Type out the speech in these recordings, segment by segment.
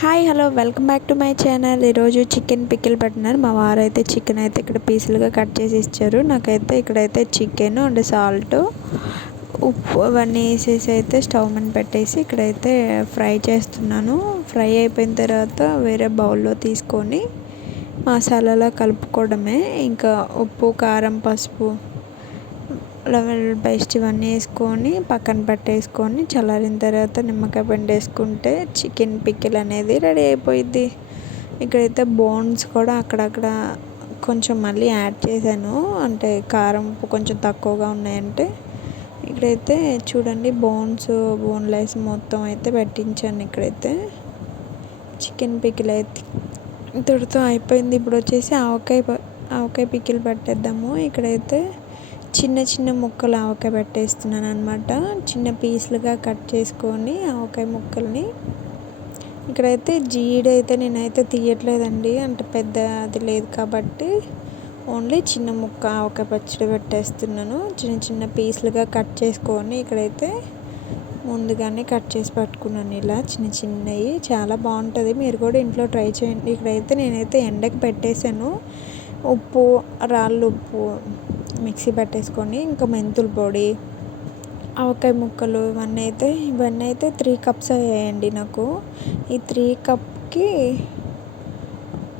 Hi hello welcome back to my channel. ఈరోజు chicken pickle పెట్టినారు. మా వారైతే చికెన్ అయితే ఇక్కడ పీసులుగా కట్ చేసి ఇచ్చారు. నాకైతే ఇక్కడైతే చికెన్ అండ్ సాల్ట్ ఉప్పు అవన్నీ వేసేసి అయితే స్టవ్ మీద పెట్టేసి ఇక్కడైతే ఫ్రై చేస్తున్నాను. ఫ్రై అయిపోయిన తర్వాత వేరే బౌల్లో తీసుకొని మసాలాలా కలుపుకోవడమే. ఇంకా ఉప్పు కారం పసుపు లెమన్ పేస్ట్ ఇవన్నీ వేసుకొని పక్కన పెట్టేసుకొని చల్లారిన తర్వాత నిమ్మకాయ పిండి వేసుకుంటే చికెన్ పికిల్ అనేది రెడీ అయిపోయింది. ఇక్కడైతే బోన్స్ కూడా అక్కడక్కడ కొంచెం మళ్ళీ యాడ్ చేశాను, అంటే కారం ఉప్పు కొంచెం తక్కువగా ఉన్నాయంటే. ఇక్కడైతే చూడండి బోన్లెస్ మొత్తం అయితే పెట్టించాను. ఇక్కడైతే చికెన్ పికిల్ అయితే ఇంతటితో అయిపోయింది. ఇప్పుడు వచ్చేసి ఆవకాయ పికిల్ పెట్టేద్దాము. ఇక్కడైతే చిన్న చిన్న ముక్కలు ఆవకాయ పెట్టేస్తున్నాను అనమాట. చిన్న పీసులుగా కట్ చేసుకొని ఆవకాయ ముక్కల్ని ఇక్కడైతే జీడైతే నేనైతే తీయట్లేదండి, అంటే పెద్ద అది లేదు కాబట్టి ఓన్లీ చిన్న ముక్క ఆవకాయ పచ్చడి పెట్టేస్తున్నాను. చిన్న చిన్న పీసులుగా కట్ చేసుకొని ఇక్కడైతే ముందుగానే కట్ చేసి పట్టుకున్నాను. ఇలా చిన్న చిన్నవి చాలా బాగుంటుంది, మీరు కూడా ఇంట్లో ట్రై చేయండి. ఇక్కడైతే నేనైతే ఎండకి పెట్టేశాను. ఉప్పు రాళ్ళు ఉప్పు మిక్సీ పెట్టేసుకొని ఇంకా మెంతుల పొడి ఆవకాయ ముక్కలు ఇవన్నీ అయితే 3 కప్స్ అయ్యాయండి నాకు. ఈ 3 కప్కి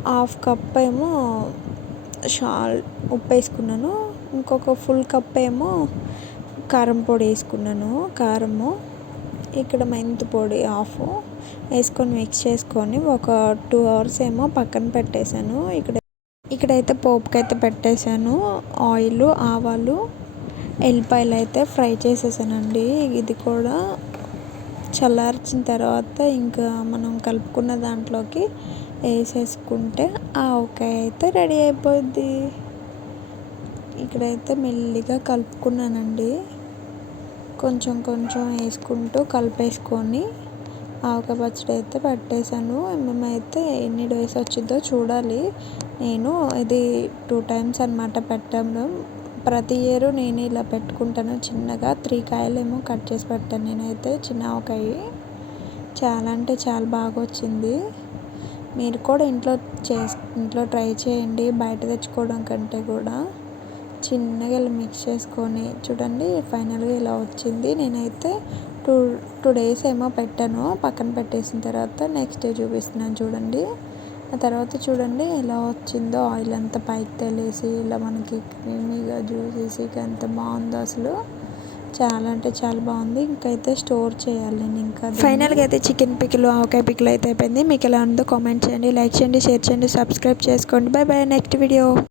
హాఫ్ కప్ ఏమో ఉప్పు వేసుకున్నాను, ఇంకొక ఫుల్ కప్ ఏమో కారం పొడి వేసుకున్నాను. కారము ఇక్కడ మెంతు పొడి హాఫ్ వేసుకొని మిక్స్ చేసుకొని ఒక 2 అవర్స్ ఏమో పక్కన పెట్టేశాను. ఇక్కడైతే పోపుకైతే పెట్టేశాను. ఆయిల్ ఆవాలు ఎల్లిపాయలు అయితే ఫ్రై చేసేసానండి. ఇది కూడా చల్లార్చిన తర్వాత ఇంకా మనం కలుపుకున్న దాంట్లోకి వేసేసుకుంటే ఆవకాయ అయితే రెడీ అయిపోద్ది. ఇక్కడైతే మెల్లిగా కలుపుకున్నానండి, కొంచెం కొంచెం వేసుకుంటూ కలిపేసుకొని ఆవకాయ పచ్చడి అయితే పెట్టేశాను. మేమైతే ఎన్ని డేస్ వచ్చిందో చూడాలి. నేను ఇది 2 టైమ్స్ అనమాట పెట్టాను. ప్రతి ఇయర్ నేను ఇలా పెట్టుకుంటాను. చిన్నగా 3 కాయలేమో కట్ చేసి పెట్టాను నేనైతే, చిన్న ఆవకాయ. చాలా అంటే చాలా బాగా వచ్చింది. మీరు కూడా ఇంట్లో ట్రై చేయండి, బయట తెచ్చుకోవడం కంటే కూడా. చిన్నగా ఇలా మిక్స్ చేసుకొని చూడండి, ఫైనల్గా ఇలా వచ్చింది. నేనైతే 2 డేస్ ఏమో పెట్టాను, పక్కన పెట్టేసిన తర్వాత నెక్స్ట్ డే చూపిస్తున్నాను చూడండి. ఆ తర్వాత చూడండి ఎలా వచ్చిందో, ఆయిల్ అంతా పైకి తెలిసి ఇలా మనకి క్రీమీగా జ్యూసీగా ఎంత బాగుందో అసలు. చాలా అంటే చాలా బాగుంది. ఇంకైతే స్టోర్ చేయాలి నేను. ఇంకా ఫైనల్గా అయితే చికెన్ పికిల్ ఆవకాయ పికిల్ అయితే అయిపోయింది. మీకు ఎలా ఉందో కామెంట్ చేయండి, లైక్ చేయండి, షేర్ చేయండి, సబ్స్క్రైబ్ చేసుకోండి. By by, next video.